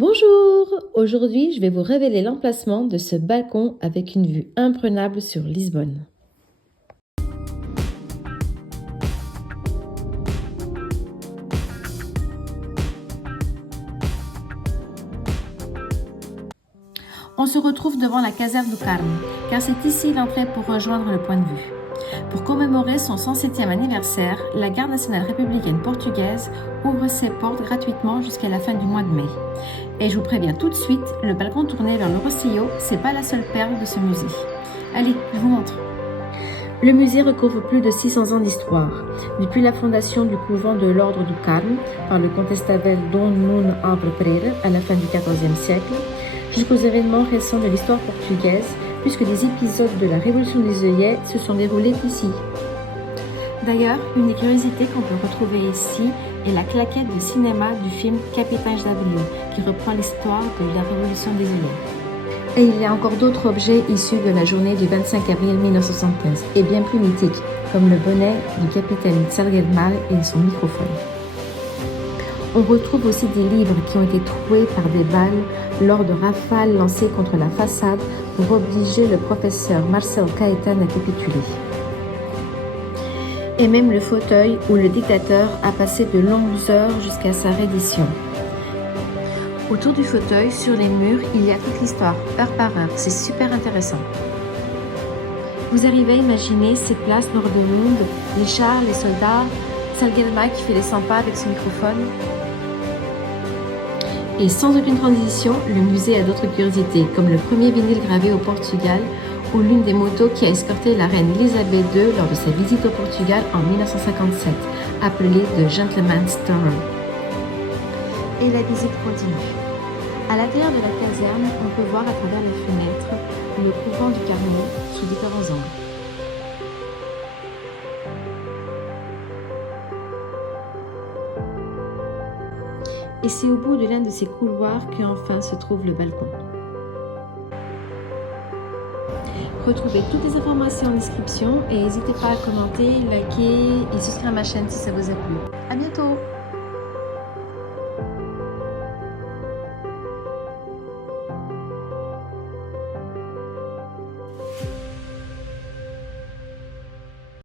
Bonjour! Aujourd'hui, je vais vous révéler l'emplacement de ce balcon avec une vue imprenable sur Lisbonne. On se retrouve devant la caserne do Carmo, car c'est ici l'entrée pour rejoindre le point de vue. Pour commémorer son 107e anniversaire, la Garde nationale républicaine portugaise ouvre ses portes gratuitement jusqu'à la fin du mois de mai. Et je vous préviens tout de suite, le balcon tourné vers le Rossio, c'est pas la seule perle de ce musée. Allez, je vous montre. Le musée recouvre plus de 600 ans d'histoire, depuis la fondation du couvent de l'ordre du Carme par le contestable Dom Nuno Álvares Pereira à la fin du XIVe siècle, jusqu'aux événements récents de l'histoire portugaise, puisque des épisodes de la Révolution des œillets se sont déroulés ici. D'ailleurs, une des curiosités qu'on peut retrouver ici est la claquette de cinéma du film Capitães da Abril, qui reprend l'histoire de la Révolution des œillets. Et il y a encore d'autres objets issus de la journée du 25 avril 1975, et bien plus mythiques, comme le bonnet du capitaine Salgueiro et son microphone. On retrouve aussi des livres qui ont été troués par des balles lors de rafales lancées contre la façade pour obliger le professeur Marcel Caetano à capituler. Et même le fauteuil où le dictateur a passé de longues heures jusqu'à sa reddition. Autour du fauteuil, sur les murs, il y a toute l'histoire, heure par heure. C'est super intéressant. Vous arrivez à imaginer ces places nord du monde, les chars, les soldats, Salgueiro qui fait les 100 pas avec son microphone. Et sans aucune transition, le musée a d'autres curiosités, comme le premier vinyle gravé au Portugal ou l'une des motos qui a escorté la reine Elisabeth II lors de sa visite au Portugal en 1957, appelée The Gentleman's Tower. Et la visite continue. À l'intérieur de la caserne, on peut voir à travers les fenêtres le couvent du Carmo sous différents angles. Et c'est au bout de l'un de ces couloirs qu'enfin se trouve le balcon. Retrouvez toutes les informations en description et n'hésitez pas à commenter, liker et souscrire à ma chaîne si ça vous a plu. À bientôt!